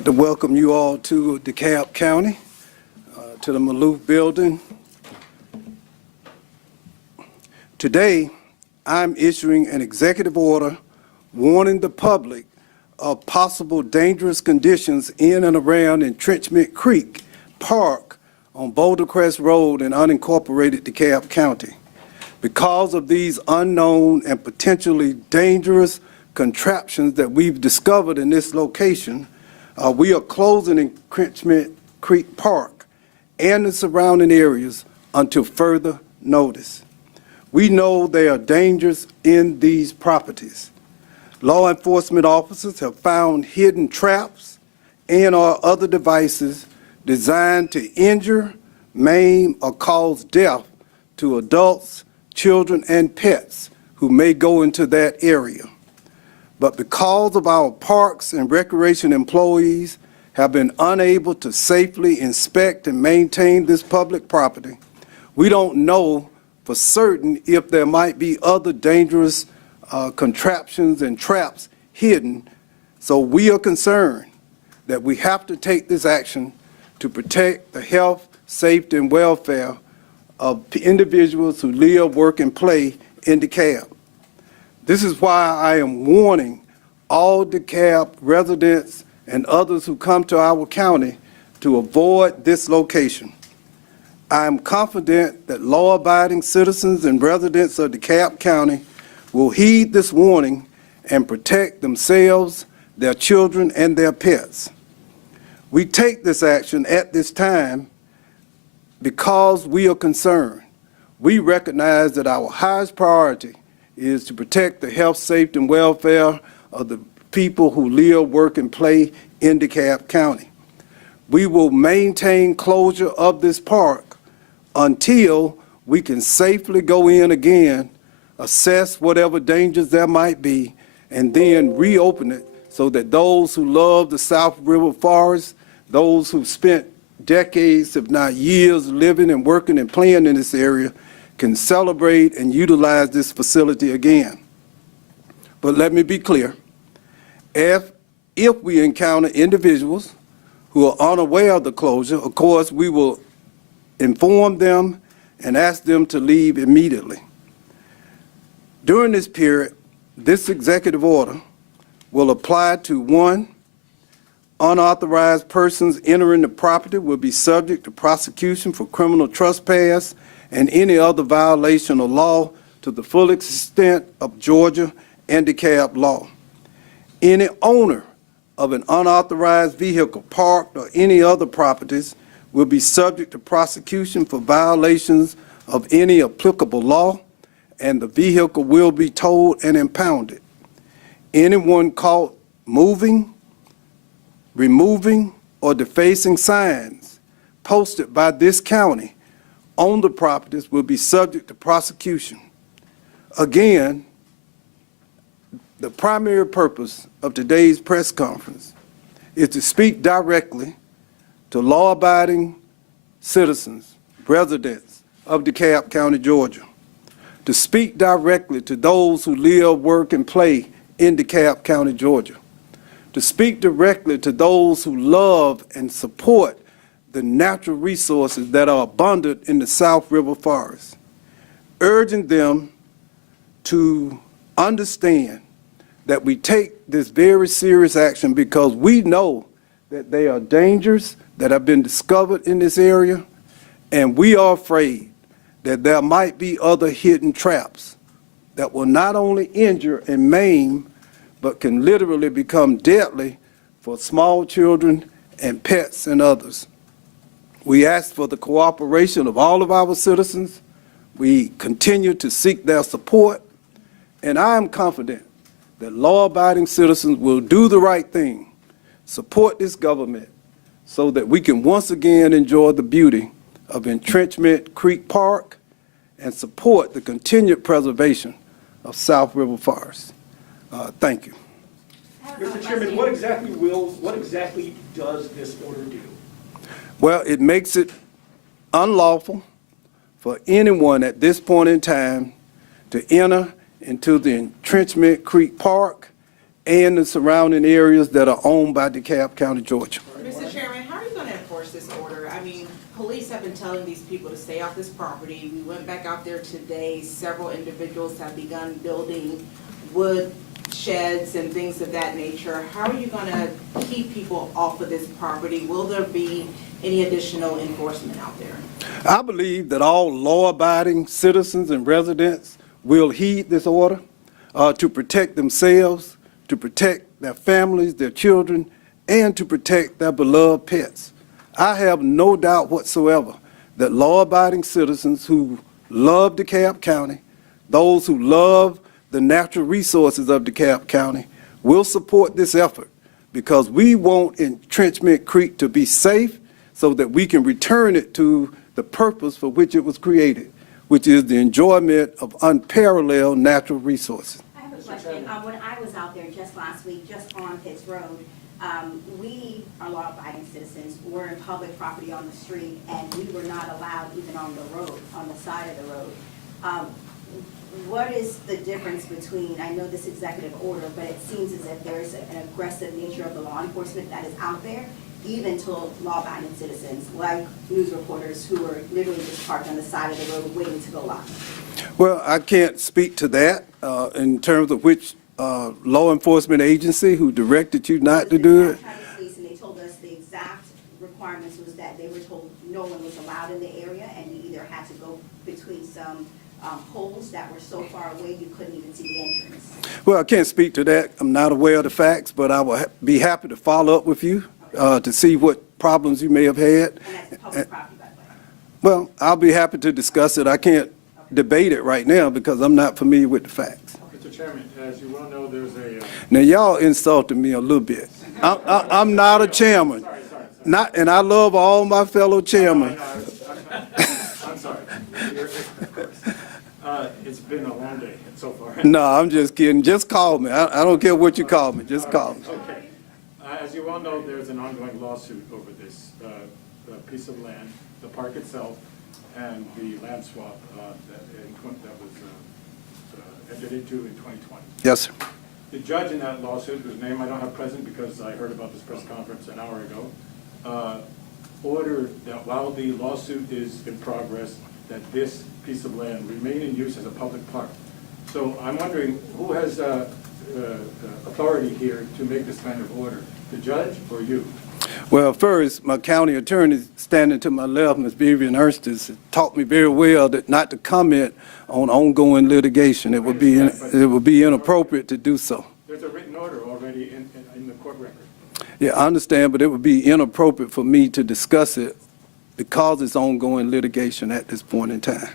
like to welcome you all to DeKalb County, to the Maloof building. Today, I'm issuing an executive order warning the public of possible dangerous conditions in and around Entrenchment Creek Park on Boulder Crest Road in unincorporated DeKalb County. Because of these unknown and potentially dangerous contraptions that we've discovered in this location, we are closing Entrenchment Creek Park and the surrounding areas until further notice. We know there are dangers in these properties. Law enforcement officers have found hidden traps and/or other devices designed to injure, maim, or cause death to adults, children, and pets who may go into that area. But because of our parks and recreation employees have been unable to safely inspect and maintain this public property, we don't know for certain if there might be other dangerous contraptions and traps hidden. So we are concerned that we have to take this action to protect the health, safety, and welfare of individuals who live, work, and play in DeKalb. This is why I am warning all DeKalb residents and others who come to our county to avoid this location. I am confident that law-abiding citizens and residents of DeKalb County will heed this warning and protect themselves, their children, and their pets. We take this action at this time because we are concerned. We recognize that our highest priority is to protect the health, safety, and welfare of the people who live, work, and play in DeKalb County. We will maintain closure of this park until we can safely go in again, assess whatever dangers there might be, and then reopen it so that those who love the South River Forest, those who've spent decades, if not years, living and working and playing in this area, can celebrate and utilize this facility again. But let me be clear, if we encounter individuals who are unaware of the closure, of course, we will inform them and ask them to leave immediately. During this period, this executive order will apply to 1, unauthorized persons entering the property will be subject to prosecution for criminal trespass and any other violation of law to the full extent of Georgia and DeKalb law. Any owner of an unauthorized vehicle parked or any other properties will be subject to prosecution for violations of any applicable law, and the vehicle will be towed and impounded. Anyone caught moving, removing, or defacing signs posted by this county on the properties will be subject to prosecution. Again, the primary purpose of today's press conference is to speak directly to law-abiding citizens, residents of DeKalb County, Georgia, to speak directly to those who live, work, and play in DeKalb County, Georgia, to speak directly to those who love and support the natural resources that are abundant in the South River Forest, urging them to understand that we take this very serious action because we know that there are dangers that have been discovered in this area, and we are afraid that there might be other hidden traps that will not only injure and maim, but can literally become deadly for small children and pets and others. We ask for the cooperation of all of our citizens. We continue to seek their support, and I am confident that law-abiding citizens will do the right thing, support this government, so that we can once again enjoy the beauty of Entrenchment Creek Park and support the continued preservation of South River Forest. Thank you. Mr. Chairman, what exactly does this order do? Well, it makes it unlawful for anyone at this point in time to enter into the Entrenchment Creek Park and the surrounding areas that are owned by DeKalb County, Georgia. Mr. Chairman, how are you gonna enforce this order? I mean, police have been telling these people to stay off this property. We went back out there today. Several individuals have begun building wood sheds and things of that nature. How are you gonna keep people off of this property? Will there be any additional enforcement out there? I believe that all law-abiding citizens and residents will heed this order to protect themselves, to protect their families, their children, and to protect their beloved pets. I have no doubt whatsoever that law-abiding citizens who love DeKalb County, those who love the natural resources of DeKalb County, will support this effort because we want Entrenchment Creek to be safe so that we can return it to the purpose for which it was created, which is the enjoyment of unparalleled natural resources. I have a question. When I was out there just last week, just on Pitts Road, we are law-abiding citizens. We're in public property on the street, and we were not allowed even on the road, on the side of the road. What is the difference between, I know this executive order, but it seems as if there is an aggressive nature of the law enforcement that is out there, even to law-abiding citizens, like news reporters who are literally just parked on the side of the road waiting to go live? Well, I can't speak to that in terms of which law enforcement agency who directed you not to do it. And they told us the exact requirements was that they were told no one was allowed in the area, and you either had to go between some poles that were so far away you couldn't even see the entrance. Well, I can't speak to that. I'm not aware of the facts, but I will be happy to follow up with you to see what problems you may have had. And that's public property, by the way. Well, I'll be happy to discuss it. I can't debate it right now because I'm not familiar with the facts. Mr. Chairman, as you well know, there's a... Now, y'all insulted me a little bit. I'm not a chairman. Sorry. And I love all my fellow chairmen. I'm sorry. It's been a long day so far. No, I'm just kidding. Just call me. I don't care what you call me. Just call me. Okay. As you well know, there's an ongoing lawsuit over this piece of land, the park itself, and the land swap that was entered into in 2020. Yes, sir. The judge in that lawsuit, whose name I don't have present because I heard about this press conference an hour ago, ordered that while the lawsuit is in progress, that this piece of land remain in use as a public park. So I'm wondering, who has authority here to make this kind of order? The judge or you? Well, first, my county attorney standing to my left, Ms. Vivian Erstes, taught me very well that not to comment on ongoing litigation. It would be inappropriate to do so. There's a written order already in the court record. Yeah, I understand, but it would be inappropriate for me to discuss it because it's ongoing litigation at this point in time.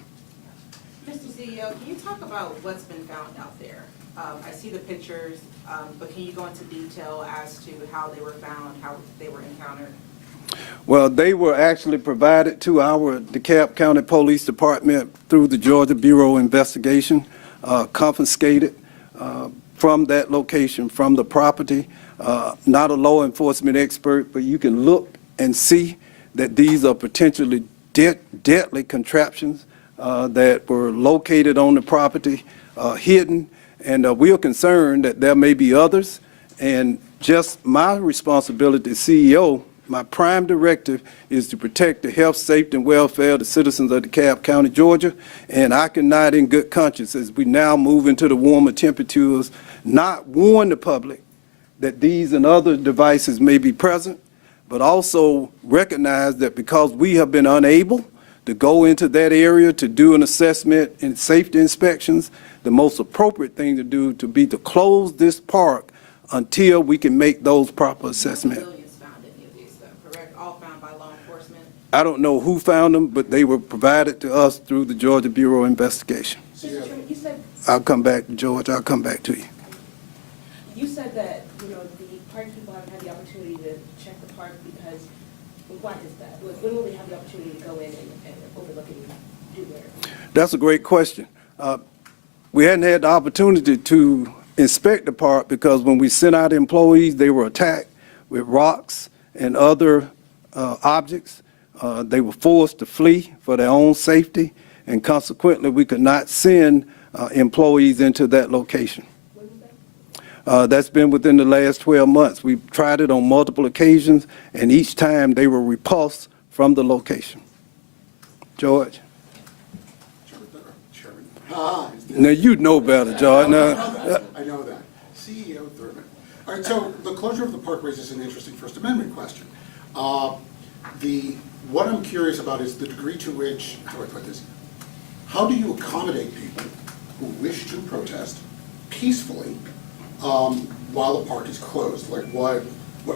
Mr. CEO, can you talk about what's been found out there? I see the pictures, but can you go into detail as to how they were found, how they were encountered? Well, they were actually provided to our DeKalb County Police Department through the Georgia Bureau of Investigation, confiscated from that location, from the property. Not a law enforcement expert, but you can look and see that these are potentially deadly contraptions that were located on the property, hidden, and we are concerned that there may be others. And just my responsibility as CEO, my prime directive is to protect the health, safety, and welfare of the citizens of DeKalb County, Georgia. And I cannot in good conscience, as we now move into the warmer temperatures, not warn the public that these and other devices may be present, but also recognize that because we have been unable to go into that area to do an assessment and safety inspections, the most appropriate thing to do to be to close this park until we can make those proper assessments. No civilians found any of these stuff, correct? All found by law enforcement? I don't know who found them, but they were provided to us through the Georgia Bureau of Investigation. Mr. Chairman, you said, I'll come back, George, I'll come back to you. you said that, the park people haven't had the opportunity to check the park because, why is that? When will they have the opportunity to go in and overlook and do their? That's a great question. We hadn't had the opportunity to inspect the park because when we sent out employees, they were attacked with rocks and other objects. They were forced to flee for their own safety, and consequently, we could not send employees into that location. When was That's been within the last 12 months. We've tried it on multiple occasions, and each time they were repulsed from the location. George? Chairman. Now, you know better, George. Now, I know that. CEO Thurmond. All right, so the closure of the park raises an interesting First Amendment question. What I'm curious about is the degree to which, how do I put this? How do you accommodate people who wish to protest peacefully while the park is closed? Like what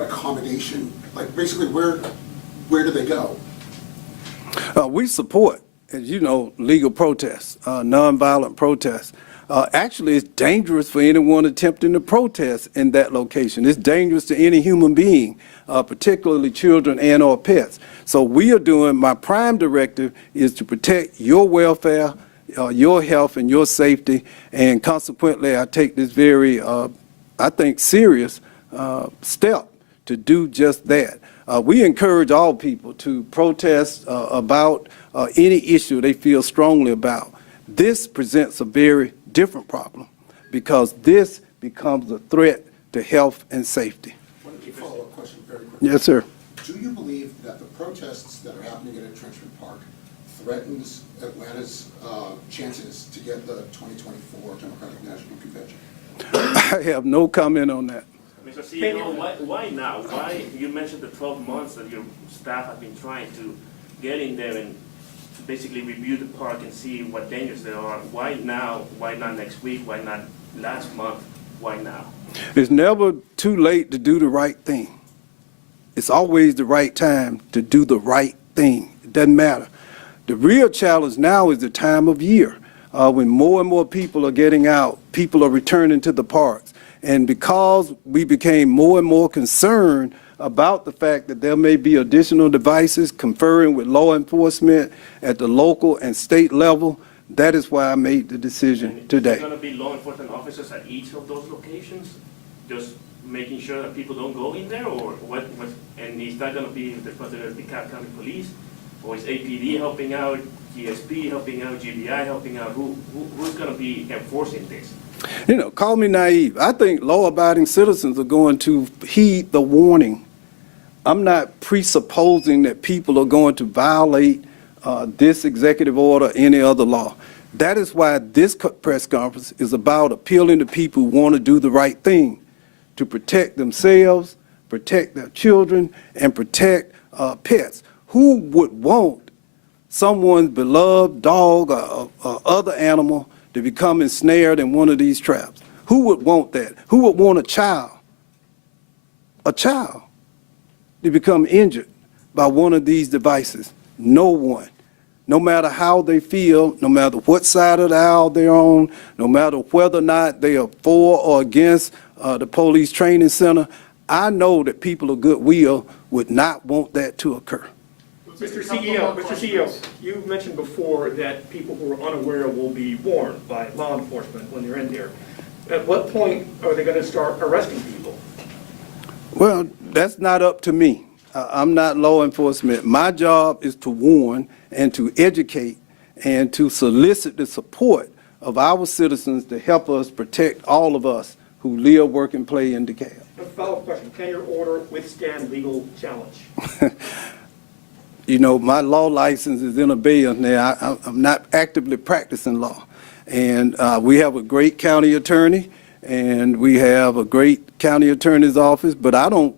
accommodation, like basically where do they go? we support, as you know, legal protests, nonviolent protests. Actually, it's dangerous for anyone attempting to protest in that location. It's dangerous to any human being, particularly children and or pets. So we are doing, my prime directive is to protect your welfare, your health and your safety, and consequently, I take this very, I think, serious step to do just that. We encourage all people to protest about any issue they feel strongly about. This presents a very different problem because this becomes a threat to health and safety. One follow-up question very quickly. Yes, sir. Do you believe that the protests that are happening at Entrenchment Park threatens Atlanta's chances to get the 2024 Democratic National Convention? I have no comment on that. Mr. CEO, why now? Why, you mentioned the 12 months that your staff have been trying to get in there and to basically review the park and see what dangers there are. Why now? Why not next week? Why not last month? Why now? It's never too late to do the right thing. It's always the right time to do the right thing. It doesn't matter. The real challenge now is the time of year when more and more people are getting out, people are returning to the parks. And because we became more and more concerned about the fact that there may be additional devices conferring with law enforcement at the local and state level, that is why I made the decision today. Is there going to be law enforcement officers at each of those locations, just making sure that people don't go in there, or what? And is that going to be the DeKalb County Police, or is APD helping out, GSP helping out, GBI helping out? Who's going to be enforcing this? You know, call me naive. I think law-abiding citizens are going to heed the warning. I'm not presupposing that people are going to violate this executive order or any other law. That is why this press conference is about appealing to people who want to do the right thing, to protect themselves, protect their children, and protect pets. Who would want someone's beloved dog or other animal to become ensnared in one of these traps? Who would want that? Who would want a child to become injured by one of these devices? No one. No matter how they feel, no matter what side of the aisle they're on, no matter whether or not they are for or against the police training center, I know that people of goodwill would not want that to occur. Mr. CEO, you mentioned before that people who are unaware will be warned by law enforcement when they're in there. At what point are they going to start arresting people? Well, that's not up to me. I'm not law enforcement. My job is to warn and to educate and to solicit the support of our citizens to help us protect all of us who live, work, and play in DeKalb. A follow-up question, can your order withstand legal challenge? You know, my law license is in abeyance now. I'm not actively practicing law. And we have a great county attorney, and we have a great county attorney's office, but I don't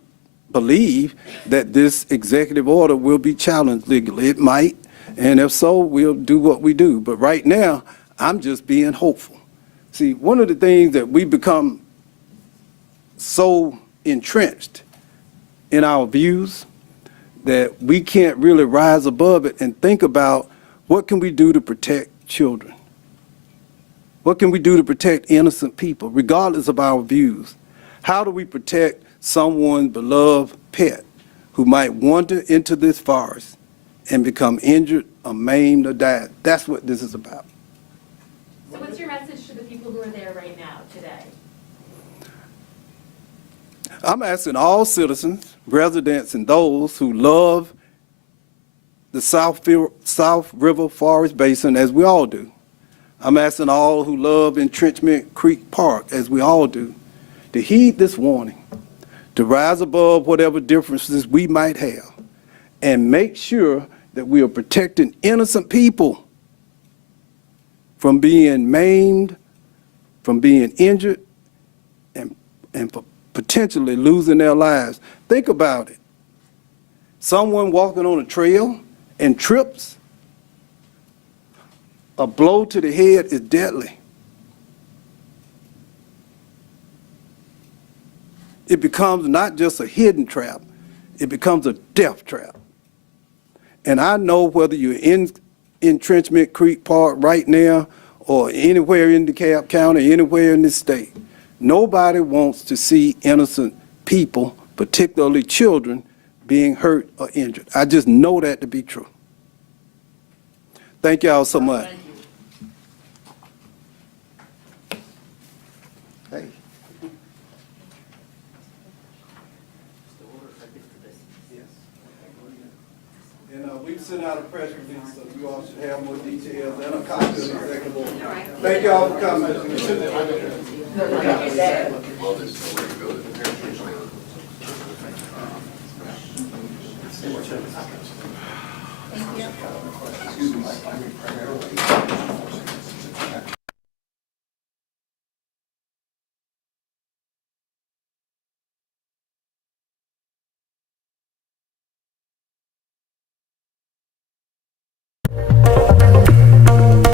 believe that this executive order will be challenged legally. It might, and if so, we'll do what we do. But right now, I'm just being hopeful. See, one of the things that we become so entrenched in our views that we can't really rise above it and think about what can we do to protect children? What can we do to protect innocent people, regardless of our views? How do we protect someone's beloved pet who might wander into this forest and become injured or maimed or die? That's what this is about. So what's your message to the people who are there right now, today? I'm asking all citizens, residents, and those who love the South River Forest Basin, as we all do. I'm asking all who love Entrenchment Creek Park, as we all do, to heed this warning, to rise above whatever differences we might have, and make sure that we are protecting innocent people from being maimed, from being injured, and potentially losing their lives. Think about it. Someone walking on a trail and trips, a blow to the head is deadly. It becomes not just a hidden trap, it becomes a death trap. And I know whether you're in Entrenchment Creek Park right now or anywhere in DeKalb County, anywhere in this state, nobody wants to see innocent people, particularly children, being hurt or injured. I just know that to be true. Thank y'all so much. Hey. And we've sent out a press release, so you all should have more details and a copy of the executive order. Thank y'all for coming. Well, this,